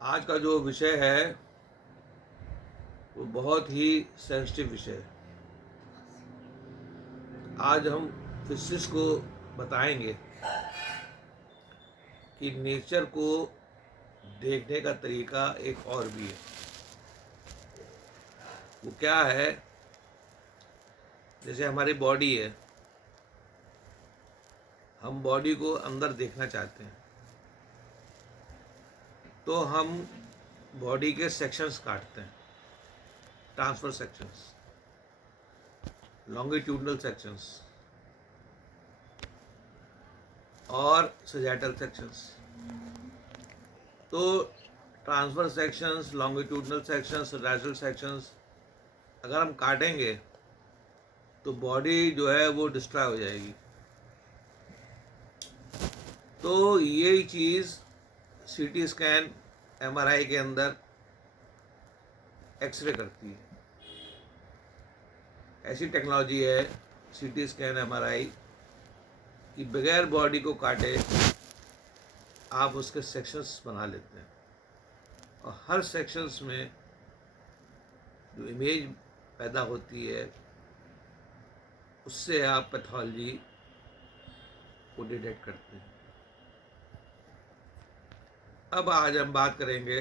आज का जो विषय है वो बहुत ही सेंसिटिव विषय है। आज हम फिजिक्स को बताएंगे कि नेचर को देखने का तरीका एक और भी है। वो क्या है? जैसे हमारी बॉडी है, हम बॉडी को अंदर देखना चाहते हैं तो हम बॉडी के सेक्शंस काटते हैं। ट्रांसफर सेक्शंस, लॉन्गिट्यूडनल सेक्शंस और सजेटल सेक्शंस। तो transverse sections, longitudinal sections, sagittal sections अगर हम काटेंगे तो बॉडी जो है वो डिस्ट्रॉय हो जाएगी। तो यही चीज़ सीटी स्कैन, एमआरआई के अंदर एक्सरे करती है। ऐसी टेक्नोलॉजी है सीटी स्कैन, एमआरआई कि बगैर बॉडी को काटे आप उसके सेक्शंस बना लेते हैं और हर सेक्शंस में जो इमेज पैदा होती है उससे आप पैथोलॉजी को डिटेक्ट करते हैं। अब आज हम बात करेंगे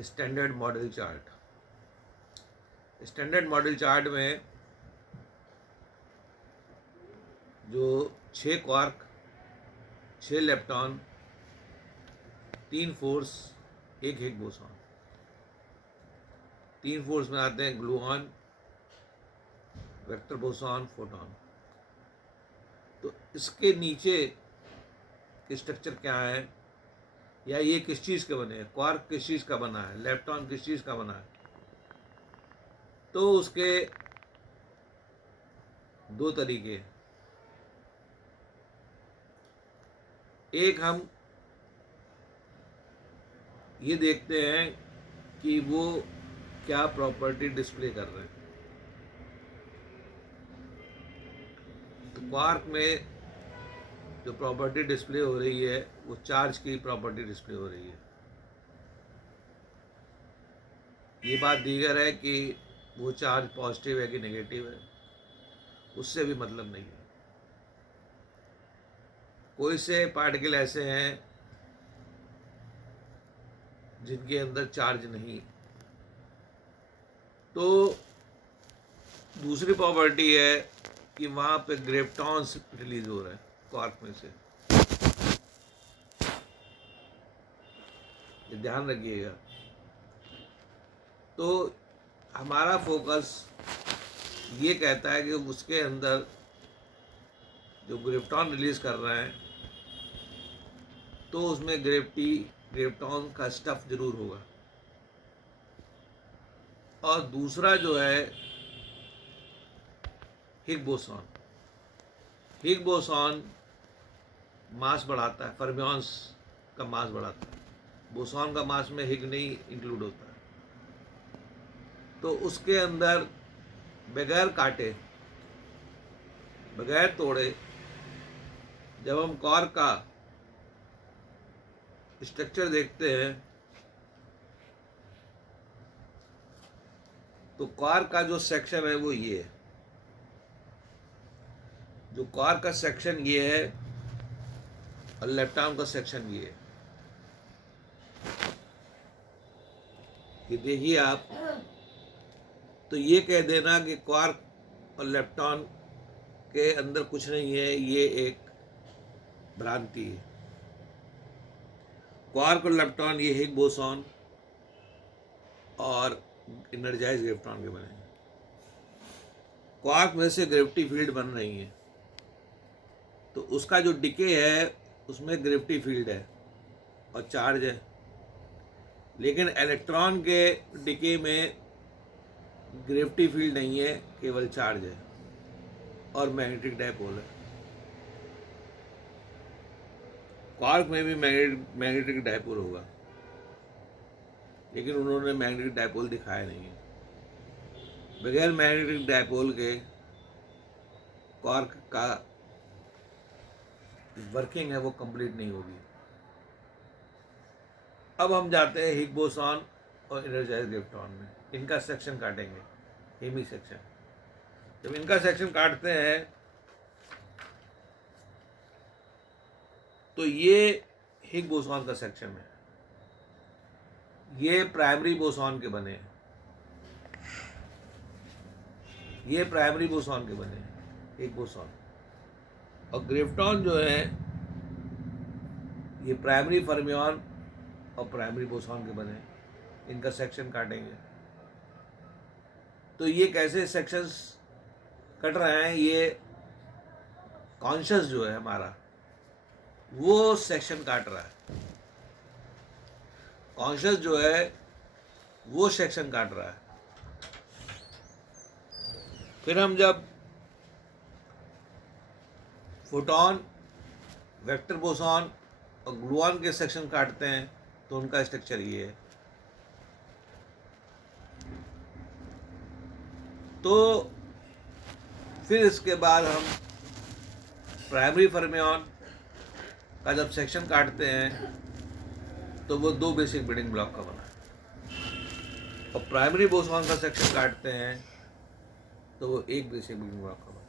standard model chart. Standard model chart में जो 6 क्वार्क, 6 लेप्टॉन, 3 फोर्स, एक हिग बोसॉन। 3 फोर्स में आते हैं ग्लूऑन, वेक्टर बोसॉन, फोटॉन। तो इसके नीचे के स्ट्रक्चर क्या है, या ये किस चीज़ के बने हैं, क्वार्क किस चीज़ का बना है, लेप्टॉन किस चीज़ का बना है। तो उसके दो तरीके हैं। एक हम ये देखते हैं कि वो क्या प्रॉपर्टी डिस्प्ले कर रहे हैं। तो क्वार्क में जो प्रॉपर्टी डिस्प्ले हो रही है वो चार्ज की प्रॉपर्टी डिस्प्ले हो रही है। ये बात दीगर है कि वो चार्ज पॉजिटिव है कि नेगेटिव है, उससे भी मतलब नहीं है। कोई से पार्टिकल ऐसे हैं जिनके अंदर चार्ज नहीं। तो दूसरी प्रॉपर्टी है कि वहाँ पे ग्रेप्टॉन्स रिलीज हो रहे हैं क्वार्क में से। ये ध्यान रखिएगा। तो हमारा फोकस ये कहता है कि उसके अंदर जो ग्रेप्टॉन रिलीज कर रहे हैं तो उसमें ग्रेप्टॉन का स्टफ जरूर होगा। और दूसरा जो है हिग बोसॉन। हिग बोसॉन मास बढ़ाता है, फर्मियंस का मास बढ़ाता है। बोसॉन का मास में हिग नहीं इंक्लूड होता है। तो उसके अंदर बगैर काटे, बगैर तोड़े, जब हम क्वार्क का स्ट्रक्चर देखते हैं तो क्वार्क का जो सेक्शन है वो ये है। जो क्वार्क का सेक्शन ये है और लेप्टॉन का सेक्शन ये है। ये देखिए आप। तो ये कह देना कि क्वार्क और लेप्टॉन के अंदर कुछ नहीं है, ये एक भ्रांति है। क्वार्क और लेप्टॉन ये हिग बोसॉन और एनर्जाइज ग्रेप्टॉन के बने हैं। क्वार्क में से ग्रेविटी फील्ड बन रही है तो उसका जो डिके है उसमें ग्रेविटी फील्ड है और चार्ज है। लेकिन इलेक्ट्रॉन के डिके में ग्रेविटी फील्ड नहीं है, केवल चार्ज है और मैग्नेटिक डायपोल है। क्वार्क में भी मैग्नेटिक डायपोल होगा, लेकिन उन्होंने मैग्नेटिक डायपोल दिखाया नहीं है। बगैर मैग्नेटिक डायपोल के क्वार्क का वर्किंग है वो कंप्लीट नहीं होगी। अब हम जाते हैं हिग्स बोसॉन और एनर्जाइज्ड ग्रेविटॉन में। इनका सेक्शन काटेंगे, हेमी सेक्शन। जब इनका सेक्शन काटते हैं तो ये हिग्स बोसॉन का सेक्शन है। ये प्राइमरी बोसॉन के बने हैं, ये प्राइमरी बोसॉन के बने हैं, हिग्स बोसॉन। और ग्रेविटॉन जो है ये प्राइमरी फर्मियन और प्राइमरी बोसॉन के बने हैं। इनका सेक्शन काटेंगे तो ये कैसे सेक्शंस कट रहे हैं, ये कॉन्शियस जो है हमारा वो सेक्शन काट रहा है। कॉन्शियस जो है वो सेक्शन काट रहा है। फिर हम जब फोटॉन, वेक्टर बोसॉन और ग्लूऑन के सेक्शन काटते हैं तो उनका स्ट्रक्चर ये है। तो फिर इसके बाद हम प्राइमरी फर्मियन का जब सेक्शन काटते हैं तो वो 2 बेसिक बिल्डिंग ब्लॉक का बना है, और प्राइमरी बोसॉन का सेक्शन काटते हैं तो वो 1 बेसिक बिल्डिंग ब्लॉक का बना है।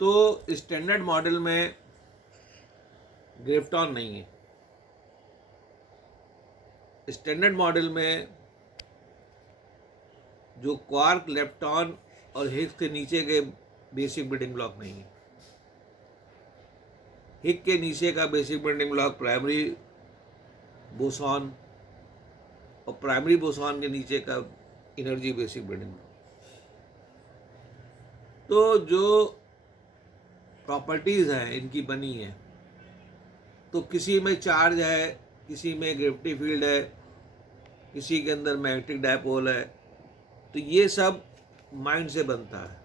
तो स्टैंडर्ड मॉडल में ग्रेविटॉन नहीं है। स्टैंडर्ड मॉडल में जो क्वार्क, लेप्टॉन और हिग्स के नीचे के बेसिक बिल्डिंग ब्लॉक नहीं है। हिग्स के नीचे का basic building block primary boson और प्राइमरी बोसॉन के नीचे का एनर्जी बेसिक बिल्डिंग ब्लॉक। तो जो प्रॉपर्टीज हैं इनकी बनी है, तो किसी में चार्ज है, किसी में ग्रेविटी फील्ड है, किसी के अंदर मैग्नेटिक डायपोल है। तो ये सब माइंड से बनता है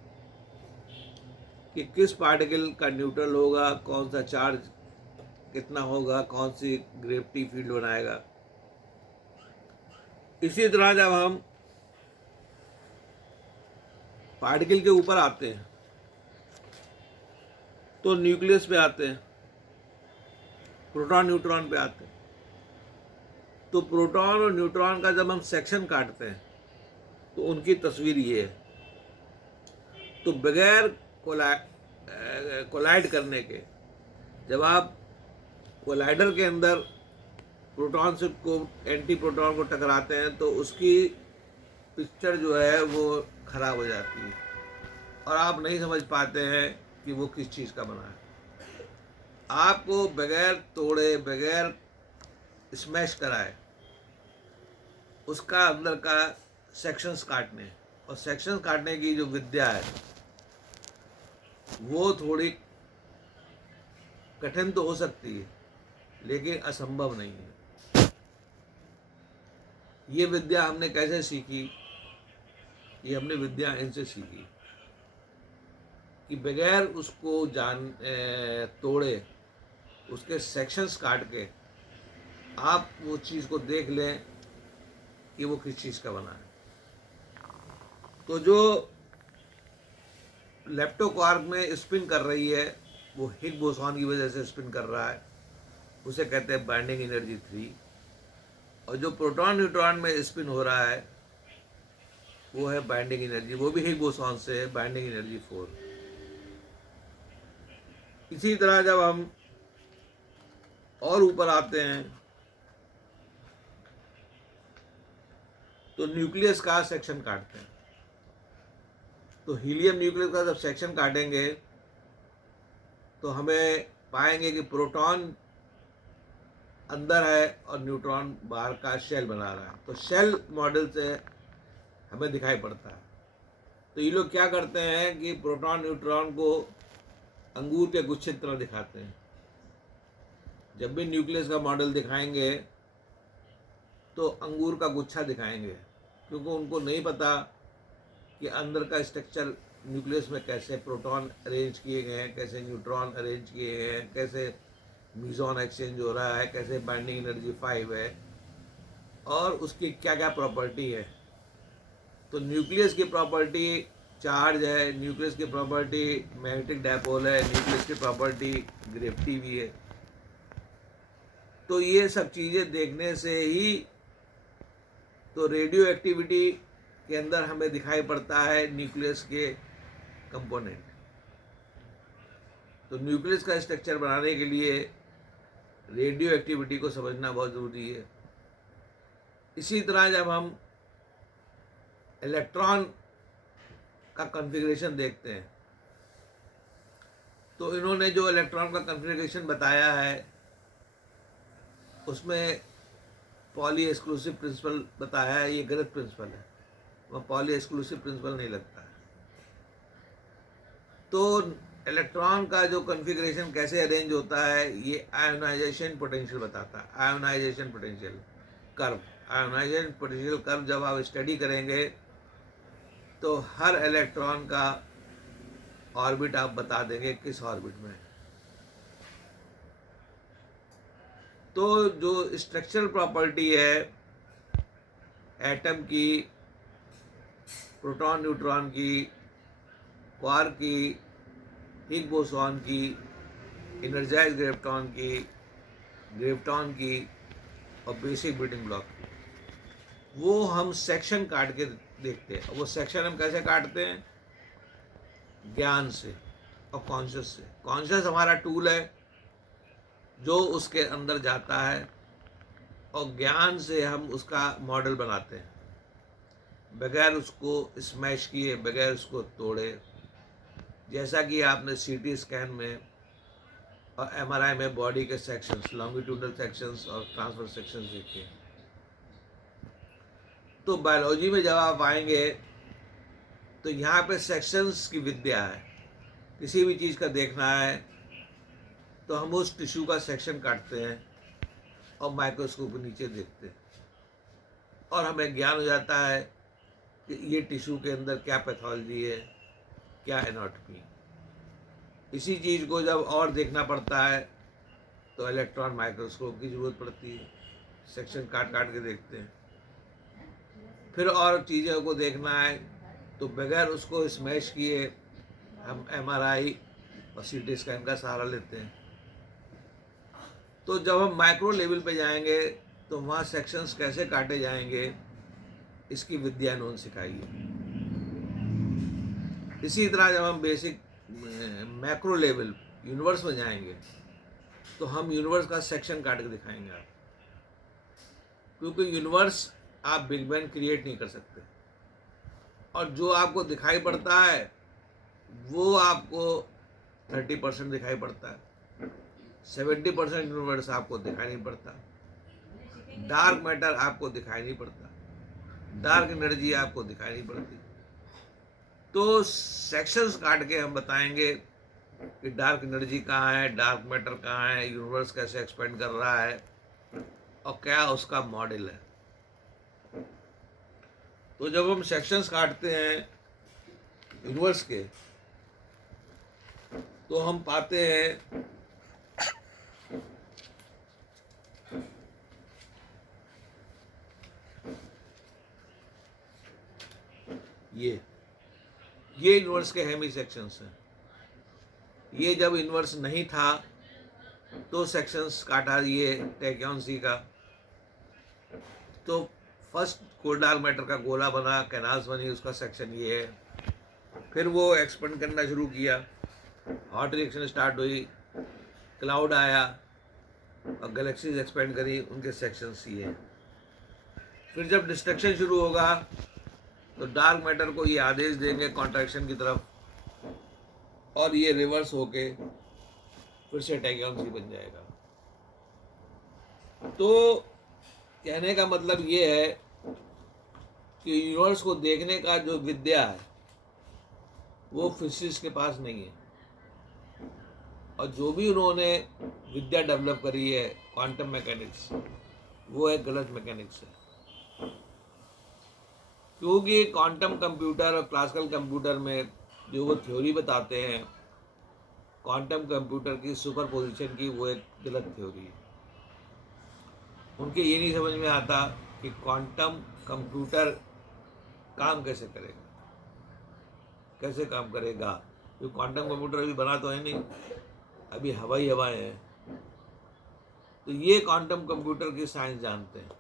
कि किस पार्टिकल का न्यूट्रल होगा, कौन सा चार्ज कितना होगा, कौन सी ग्रेविटी फील्ड बनाएगा। इसी तरह जब हम पार्टिकल के ऊपर आते हैं तो न्यूक्लियस पे आते हैं, प्रोटॉन न्यूट्रॉन पे आते हैं। तो प्रोटॉन और न्यूट्रॉन का जब हम सेक्शन काटते हैं तो उनकी तस्वीर ये है। तो बगैर कोलाइड करने के जब आप कोलाइडर के अंदर प्रोटॉन से को एंटी प्रोटॉन को टकराते हैं तो उसकी पिक्चर जो है वो खराब हो जाती है और आप नहीं समझ पाते हैं कि वो किस चीज़ का बना है। आपको बगैर तोड़े, बगैर स्मैश कराए उसका अंदर का सेक्शंस काटने, और सेक्शंस काटने की जो विद्या है वो थोड़ी कठिन तो हो सकती है लेकिन असंभव नहीं है। ये विद्या हमने कैसे सीखी? ये हमने विद्या इनसे सीखी कि बगैर उसको तोड़े, उसके सेक्शंस काट के आप वो चीज़ को देख लें कि वो किस चीज़ का बना है। तो जो लेप्टोक्वार्क में स्पिन कर रही है वो हिग्स बोसॉन की वजह से स्पिन कर रहा है, उसे कहते हैं बाइंडिंग एनर्जी 3। और जो प्रोटॉन न्यूट्रॉन में स्पिन हो रहा है वो है बाइंडिंग एनर्जी, वो भी हिग्स बोसॉन से है, बाइंडिंग एनर्जी 4। इसी तरह जब हम और ऊपर आते हैं तो न्यूक्लियस का सेक्शन काटते हैं। तो हीलियम न्यूक्लियस का जब सेक्शन काटेंगे तो हमें पाएंगे कि प्रोटॉन अंदर है और न्यूट्रॉन बाहर का शेल बना रहा है। तो शेल मॉडल से हमें दिखाई पड़ता है। तो ये लोग क्या करते हैं कि प्रोटॉन न्यूट्रॉन को अंगूर के गुच्छे की तरह दिखाते हैं। जब भी न्यूक्लियस का मॉडल दिखाएंगे तो अंगूर का गुच्छा दिखाएंगे, क्योंकि उनको नहीं पता कि अंदर का स्ट्रक्चर न्यूक्लियस में कैसे प्रोटॉन अरेंज किए गए हैं, कैसे न्यूट्रॉन अरेंज किए गए हैं, कैसे म्यूजॉन एक्सचेंज हो रहा है, कैसे बाइंडिंग एनर्जी 5 है और उसकी क्या क्या प्रॉपर्टी है। तो न्यूक्लियस की प्रॉपर्टी चार्ज है, न्यूक्लियस की प्रॉपर्टी मैग्नेटिक डायपोल है, न्यूक्लियस की प्रॉपर्टी ग्रेविटी भी है। तो ये सब चीज़ें देखने से ही तो रेडियो एक्टिविटी के अंदर हमें दिखाई पड़ता है न्यूक्लियस के कंपोनेंट। तो न्यूक्लियस का स्ट्रक्चर बनाने के लिए रेडियो एक्टिविटी को समझना बहुत ज़रूरी है। इसी तरह जब हम इलेक्ट्रॉन का कॉन्फ़िगरेशन देखते हैं तो इन्होंने जो इलेक्ट्रॉन का कॉन्फ़िगरेशन बताया है उसमें पॉली एक्सक्लूसिव प्रिंसिपल बताया है, ये गलत प्रिंसिपल है, वह पॉली एक्सक्लूसिव प्रिंसिपल नहीं लगता है। तो इलेक्ट्रॉन का जो कॉन्फ़िगरेशन कैसे अरेंज होता है ये आयोनाइजेशन पोटेंशियल बताता है। Ionization potential curve, ionization potential curve जब आप स्टडी करेंगे तो हर इलेक्ट्रॉन का ऑर्बिट आप बता देंगे किस ऑर्बिट में। तो जो स्ट्रक्चरल प्रॉपर्टी है एटम की, प्रोटॉन न्यूट्रॉन की, क्वार्क की, हिग्स बोसॉन की, एनर्जाइज्ड ग्रेविटॉन की और बेसिक बिल्डिंग ब्लॉक की, वो हम सेक्शन काट के देखते हैं। वो सेक्शन हम कैसे काटते हैं? ज्ञान से और कॉन्शियस से। कॉन्शियस हमारा टूल है जो उसके अंदर जाता है और ज्ञान से हम उसका मॉडल बनाते हैं, बगैर उसको स्मैश किए, बगैर उसको तोड़े। जैसा कि आपने सीटी स्कैन में और एमआरआई में बॉडी के सेक्शंस, लॉन्गिट्यूडनल सेक्शंस और ट्रांसफर सेक्शंस देखे। तो बायोलॉजी में जब आप आएंगे तो यहाँ पे सेक्शंस की विद्या है। किसी भी चीज़ का देखना है तो हम उस टिश्यू का सेक्शन काटते हैं और माइक्रोस्कोप के नीचे देखते हैं और हमें ज्ञान हो जाता है कि ये टिश्यू के अंदर क्या पैथोलॉजी है, क्या एनाटॉमी। इसी चीज़ को जब और देखना पड़ता है तो इलेक्ट्रॉन माइक्रोस्कोप की ज़रूरत पड़ती है, सेक्शन काट काट के देखते हैं। फिर और चीज़ों को देखना है तो बगैर उसको स्मैश किए हम एमआरआई और सीटी स्कैन का सहारा लेते हैं। तो जब हम माइक्रो लेवल पे जाएंगे तो वहाँ सेक्शंस कैसे काटे जाएंगे इसकी विद्या इन्होंने सिखाई है। इसी तरह जब हम बेसिक मैक्रो लेवल यूनिवर्स में जाएंगे तो हम यूनिवर्स का सेक्शन काट के दिखाएंगे आप, क्योंकि यूनिवर्स आप बिग बैंग क्रिएट नहीं कर सकते और जो आपको दिखाई पड़ता है वो आपको 30% दिखाई पड़ता है, 70% यूनिवर्स आपको दिखाई नहीं पड़ता। डार्क मैटर आपको दिखाई नहीं पड़ता, डार्क एनर्जी आपको दिखाई नहीं पड़ती। तो सेक्शंस काट के हम बताएंगे कि डार्क एनर्जी कहाँ है, डार्क मैटर कहाँ है, यूनिवर्स कैसे एक्सपेंड कर रहा है और क्या उसका मॉडल है। तो जब हम सेक्शंस काटते हैं यूनिवर्स के तो हम पाते हैं ये यूनिवर्स के हेमी सेक्शंस हैं। ये जब यूनिवर्स नहीं था तो सेक्शंस काटा ये टैक्योन सी का, तो फर्स्ट कोल्ड डार्क मैटर का गोला बना, कैनाल्स बनी, उसका सेक्शन ये है। फिर वो एक्सपेंड करना शुरू किया, हॉट रिएक्शन स्टार्ट हुई, क्लाउड आया और गैलेक्सीज एक्सपेंड करी, उनके सेक्शंस ये हैं। फिर जब डिस्ट्रक्शन शुरू होगा तो डार्क मैटर को ये आदेश देंगे कॉन्ट्रैक्शन की तरफ और ये रिवर्स होके फिर से टैक्योन सी बन जाएगा। तो कहने का मतलब ये है कि यूनिवर्स को देखने का जो विद्या है वो फिजिक्स के पास नहीं है, और जो भी उन्होंने विद्या डेवलप करी है क्वांटम मैकेनिक्स, वो एक गलत मैकेनिक्स है। क्योंकि क्वांटम कंप्यूटर और क्लासिकल कंप्यूटर में जो वो थ्योरी बताते हैं क्वांटम कंप्यूटर की सुपरपोजिशन की, वो एक गलत थ्योरी है। उनके ये नहीं समझ में आता कि क्वांटम कंप्यूटर काम कैसे करेगा, कैसे काम करेगा। क्योंकि क्वांटम कंप्यूटर अभी बना तो है नहीं, अभी हवाएं हैं। तो ये क्वांटम कंप्यूटर की साइंस जानते हैं,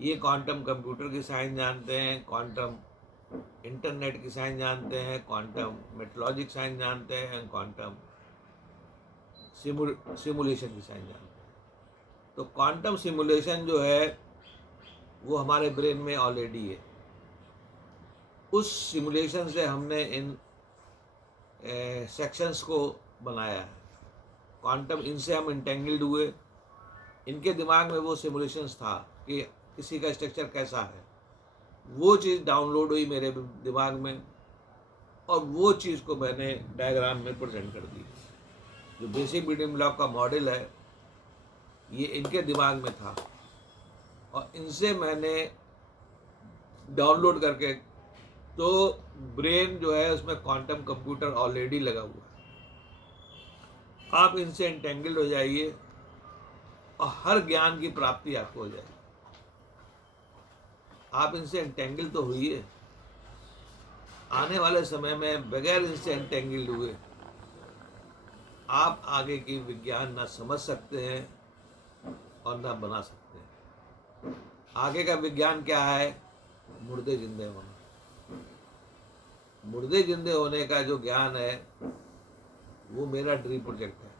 ये क्वांटम कंप्यूटर की साइंस जानते हैं, क्वांटम इंटरनेट की साइंस जानते हैं, क्वांटम मेट्रोलॉजिक साइंस जानते हैं, क्वांटम सिमुलेशन की साइंस जानते हैं। तो क्वांटम सिमुलेशन जो है वो हमारे ब्रेन में ऑलरेडी है। उस सिमुलेशन से हमने इन सेक्शंस को बनाया है। क्वांटम, इनसे हम इंटेंगल्ड हुए, इनके दिमाग में वो सिमुलेशंस था कि किसी का स्ट्रक्चर कैसा है, वो चीज़ डाउनलोड हुई मेरे दिमाग में और वो चीज़ को मैंने डायग्राम में प्रेजेंट कर दी। जो बेसिक बिल्डिंग ब्लॉक का मॉडल है ये इनके दिमाग में था और इनसे मैंने डाउनलोड करके, तो ब्रेन जो है उसमें क्वांटम कंप्यूटर ऑलरेडी लगा हुआ है। आप इनसे इंटेंगल्ड हो जाइए और हर ज्ञान की प्राप्ति आपको हो जाएगी। आप इनसे इंटेंगल तो हुई, आने वाले समय में बगैर इनसे इंटेंगल्ड हुए आप आगे की विज्ञान ना समझ सकते हैं और ना बना सकते हैं। आगे का विज्ञान क्या है? मुर्दे जिंदे होना। मुर्दे जिंदे होने का जो ज्ञान है वो मेरा ड्रीम प्रोजेक्ट है।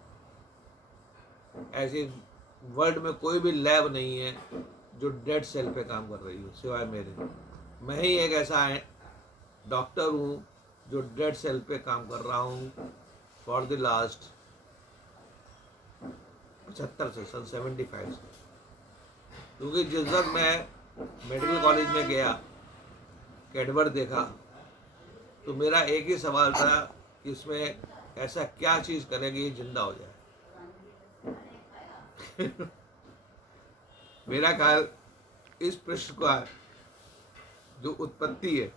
ऐसे वर्ल्ड में कोई भी लैब नहीं है जो डेड सेल पे काम कर रही हो सिवाय मेरे। मैं ही एक ऐसा डॉक्टर हूँ जो डेड सेल पे काम कर रहा हूँ फॉर द लास्ट 75 से, सन 75 से। क्योंकि जिस वक्त मैं मेडिकल कॉलेज में गया, कैडवर देखा, तो मेरा एक ही सवाल था कि इसमें ऐसा क्या चीज़ करेगी ये जिंदा हो जाए। मेरा ख्याल इस प्रश्न का जो उत्पत्ति है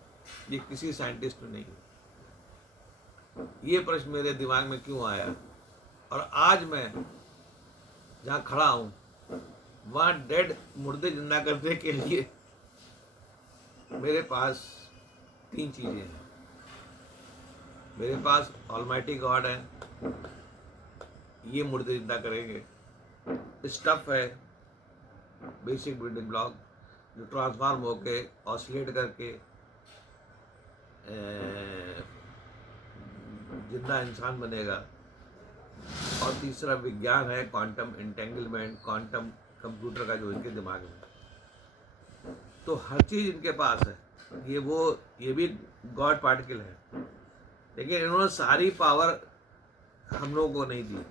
ये किसी साइंटिस्ट में नहीं है। ये प्रश्न मेरे दिमाग में क्यों आया और आज मैं जहाँ खड़ा हूँ वहाँ डेड मुर्दे जिंदा करने के लिए मेरे पास 3 चीज़ें हैं। मेरे पास ऑलमाइटी गॉड है, ये मुर्दे जिंदा करेंगे। स्टफ है, बेसिक बिल्डिंग ब्लॉक, जो ट्रांसफॉर्म होके ऑसिलेट करके जिंदा इंसान बनेगा। और तीसरा विज्ञान है, क्वांटम इंटेंगलमेंट, क्वांटम कंप्यूटर का जो इनके दिमाग में। तो हर चीज़ इनके पास है। ये भी गॉड पार्टिकल है, लेकिन इन्होंने सारी पावर हम लोगों को नहीं दी।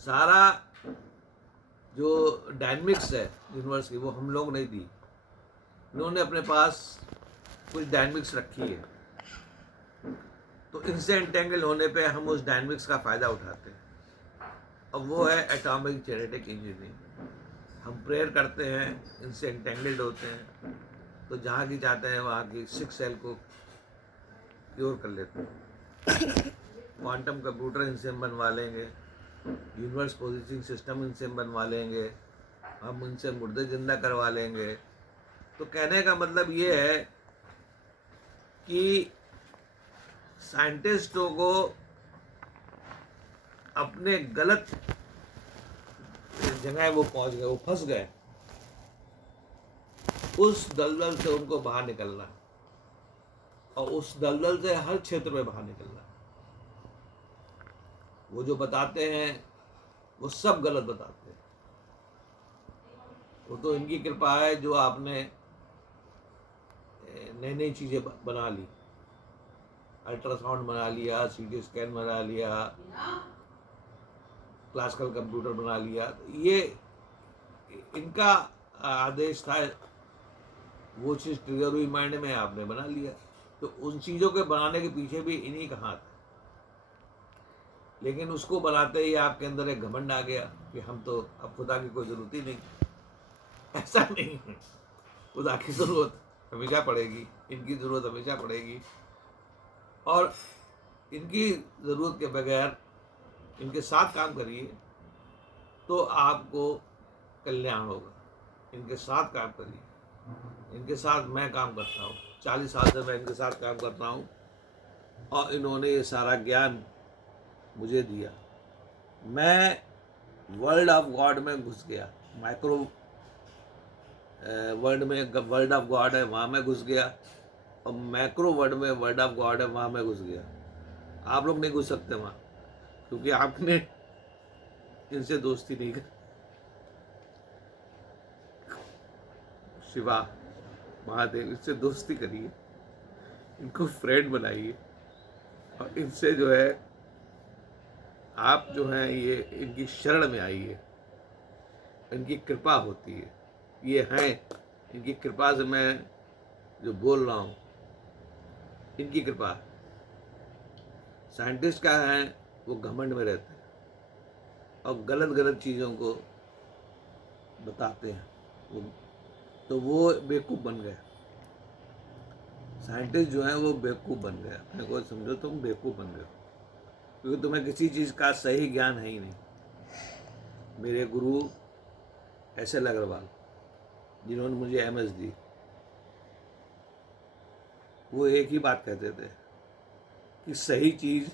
सारा जो डायनेमिक्स है यूनिवर्स की वो हम लोग नहीं दी। इन्होंने अपने पास कुछ डायनेमिक्स रखी है, तो इनसे एंटेंगल होने पे हम उस डायनेमिक्स का फ़ायदा उठाते हैं। अब वो है एटॉमिक जेनेटिक इंजीनियरिंग। हम प्रेयर करते हैं, इनसे एंटेंगल्ड होते हैं, तो जहाँ की चाहते हैं वहाँ की 6 सेल को क्योर कर लेते हैं। क्वांटम कंप्यूटर इनसे हम बनवा लेंगे, यूनिवर्स पोजिशनिंग सिस्टम इनसे हम बनवा लेंगे, हम इनसे मुर्दे जिंदा करवा लेंगे। तो कहने का मतलब ये है कि साइंटिस्टों को अपने गलत जगह वो पहुंच गए, वो फंस गए। उस दलदल से उनको बाहर निकलना और उस दलदल से हर क्षेत्र में बाहर निकलना। वो जो बताते हैं वो सब गलत बताते हैं। वो तो इनकी कृपा है जो आपने नई नई चीज़ें बना ली, अल्ट्रासाउंड बना लिया, सीटी स्कैन बना लिया, क्लासिकल कंप्यूटर बना लिया। ये इनका आदेश था, वो चीज़ ट्रिगर हुई माइंड में, आपने बना लिया। तो उन चीज़ों के बनाने के पीछे भी इन्हीं का हाथ है। लेकिन उसको बनाते ही आपके अंदर एक घमंड आ गया कि हम तो अब खुदा की कोई ज़रूरत ही नहीं। ऐसा नहीं है, खुदा की ज़रूरत हमेशा पड़ेगी, इनकी ज़रूरत हमेशा पड़ेगी। और इनकी ज़रूरत के बगैर इनके साथ काम करिए तो आपको कल्याण होगा। इनके साथ काम करिए। इनके साथ मैं काम करता हूँ, 40 साल से मैं इनके साथ काम करता हूँ और इन्होंने ये सारा ज्ञान मुझे दिया। मैं वर्ल्ड ऑफ गॉड में घुस गया, माइक्रो वर्ल्ड में वर्ल्ड ऑफ गॉड है वहाँ में घुस गया, और मैक्रो वर्ल्ड में वर्ल्ड ऑफ गॉड है वहाँ में घुस गया। आप लोग नहीं घुस सकते वहाँ, क्योंकि आपने इनसे दोस्ती नहीं कर। शिवा महादेव, इनसे दोस्ती करिए, इनको फ्रेंड बनाइए, और इनसे जो है आप जो हैं ये इनकी शरण में आइए, इनकी कृपा होती है, ये हैं, इनकी कृपा से मैं जो बोल रहा हूँ, इनकी कृपा। साइंटिस्ट का है वो घमंड में रहते हैं और गलत गलत चीज़ों को बताते हैं, तो वो बेवकूफ़ बन गए। साइंटिस्ट जो है वो बेवकूफ़ बन गया, अपने को समझो तुम बेवकूफ़ बन गए, क्योंकि तुम्हें किसी चीज़ का सही ज्ञान है ही नहीं। मेरे गुरु एस.एल. अग्रवाल, जिन्होंने मुझे एमएस दी, वो एक ही बात कहते थे कि सही चीज़,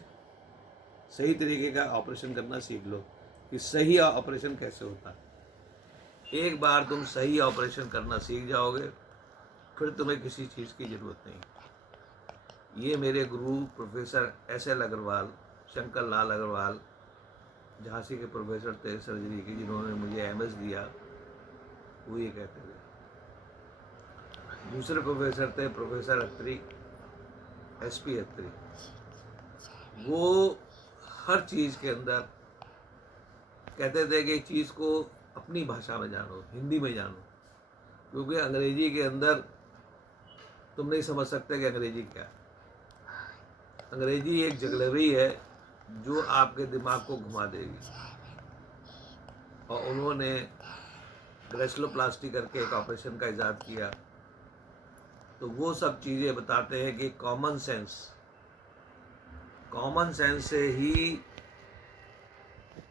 सही तरीके का ऑपरेशन करना सीख लो, कि सही ऑपरेशन कैसे होता है। एक बार तुम सही ऑपरेशन करना सीख जाओगे, फिर तुम्हें किसी चीज़ की ज़रूरत नहीं। ये मेरे गुरु प्रोफेसर एस.एल. अग्रवाल, शंकर लाल अग्रवाल, झांसी के प्रोफेसर थे सर्जरी के, जिन्होंने मुझे एमएस दिया, वो ये कहते थे। दूसरे प्रोफेसर थे प्रोफेसर अत्री, एसपी अत्री, वो हर चीज़ के अंदर कहते थे कि चीज़ को अपनी भाषा में जानो, हिंदी में जानो, क्योंकि अंग्रेजी के अंदर तुम नहीं समझ सकते कि अंग्रेजी क्या है। अंग्रेजी एक जगलरी है जो आपके दिमाग को घुमा देगी, और उन्होंने ग्रेसलोप्लास्टी करके एक ऑपरेशन का इजाद किया। तो वो सब चीज़ें बताते हैं कि कॉमन सेंस से ही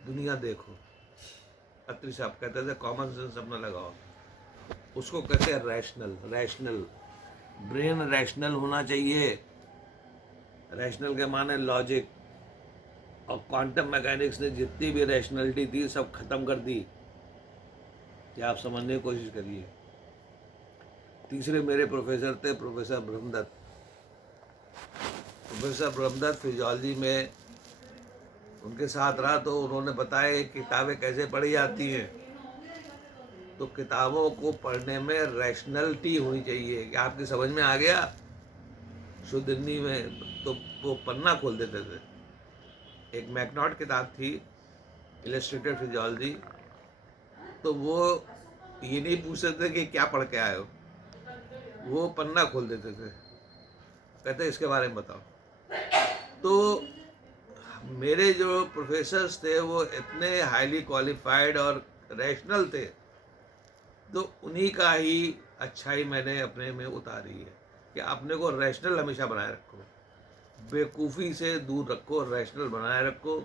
दुनिया देखो। अत्री साहब कहते थे कॉमन सेंस अपना लगाओ, उसको कहते हैं रैशनल ब्रेन, रैशनल होना चाहिए। रैशनल के माने लॉजिक, और क्वांटम मैकेनिक्स ने जितनी भी रैशनलिटी थी सब खत्म कर दी, कि आप समझने की कोशिश करिए। तीसरे मेरे प्रोफेसर थे professor Brahmadatt. Professor Brahmadatt physiology में उनके साथ रहा, तो उन्होंने बताया किताबें कैसे पढ़ी जाती हैं। तो किताबों को पढ़ने में रैशनलिटी होनी चाहिए, कि आपकी समझ में आ गया शुद्ध हिंदी में, तो वो पन्ना खोल देते थे। एक मैकनॉट किताब थी, इलस्ट्रेटेड फिजियोलॉजी, तो वो ये नहीं पूछते थे कि क्या पढ़ के आए हो, वो पन्ना खोल देते थे, कहते इसके बारे में बताओ। तो मेरे जो प्रोफेसर्स थे वो इतने हाईली क्वालिफाइड और रैशनल थे, तो उन्हीं का ही अच्छाई मैंने अपने में उतारी है, कि अपने को रैशनल हमेशा बनाए रखो, बेवकूफ़ी से दूर रखो, रैशनल बनाए रखो,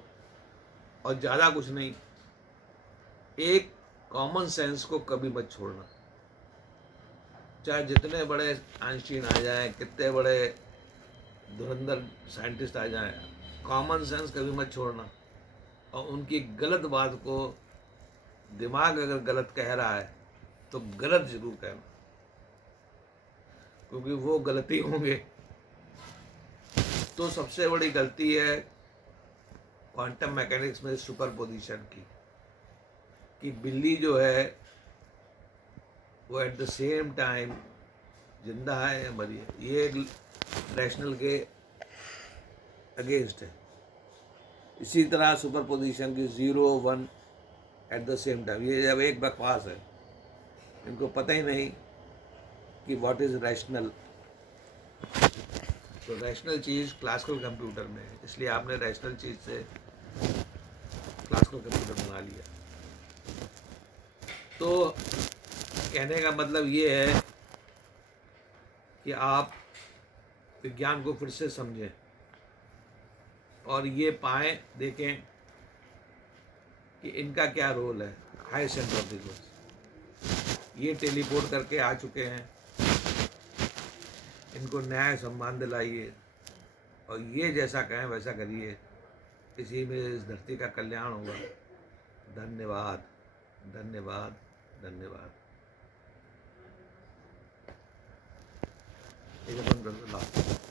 और ज़्यादा कुछ नहीं, एक कॉमन सेंस को कभी मत छोड़ना। चाहे जितने बड़े आइंस्टीन आ जाएं, कितने बड़े धुरंधर साइंटिस्ट आ जाएं, कॉमन सेंस कभी मत छोड़ना। और उनकी गलत बात को दिमाग अगर गलत कह रहा है तो गलत जरूर कहना, क्योंकि वो गलती होंगे। तो सबसे बड़ी गलती है क्वांटम मैकेनिक्स में सुपरपोजिशन की, कि बिल्ली जो है वो एट द सेम टाइम जिंदा है या मरी है। ये एक रैशनल के अगेंस्ट है। इसी तरह सुपरपोजिशन की 0 1 एट द सेम टाइम, ये जब एक बकवास है, इनको पता ही नहीं कि व्हाट इज रैशनल। तो रैशनल चीज़ क्लासिकल कंप्यूटर में है, इसलिए आपने रैशनल चीज़ से क्लासिकल कंप्यूटर बना लिया। तो कहने का मतलब ये है कि आप विज्ञान को फिर से समझें और ये पाएं, देखें कि इनका क्या रोल है। High centre of the universe ये टेलीपोर्ट करके आ चुके हैं, इनको न्याय सम्मान दिलाइए, और ये जैसा कहें वैसा करिए, इसी में इस धरती का कल्याण होगा। धन्यवाद धन्यवाद धन्यवाद। एक अपन कर दो लास्ट।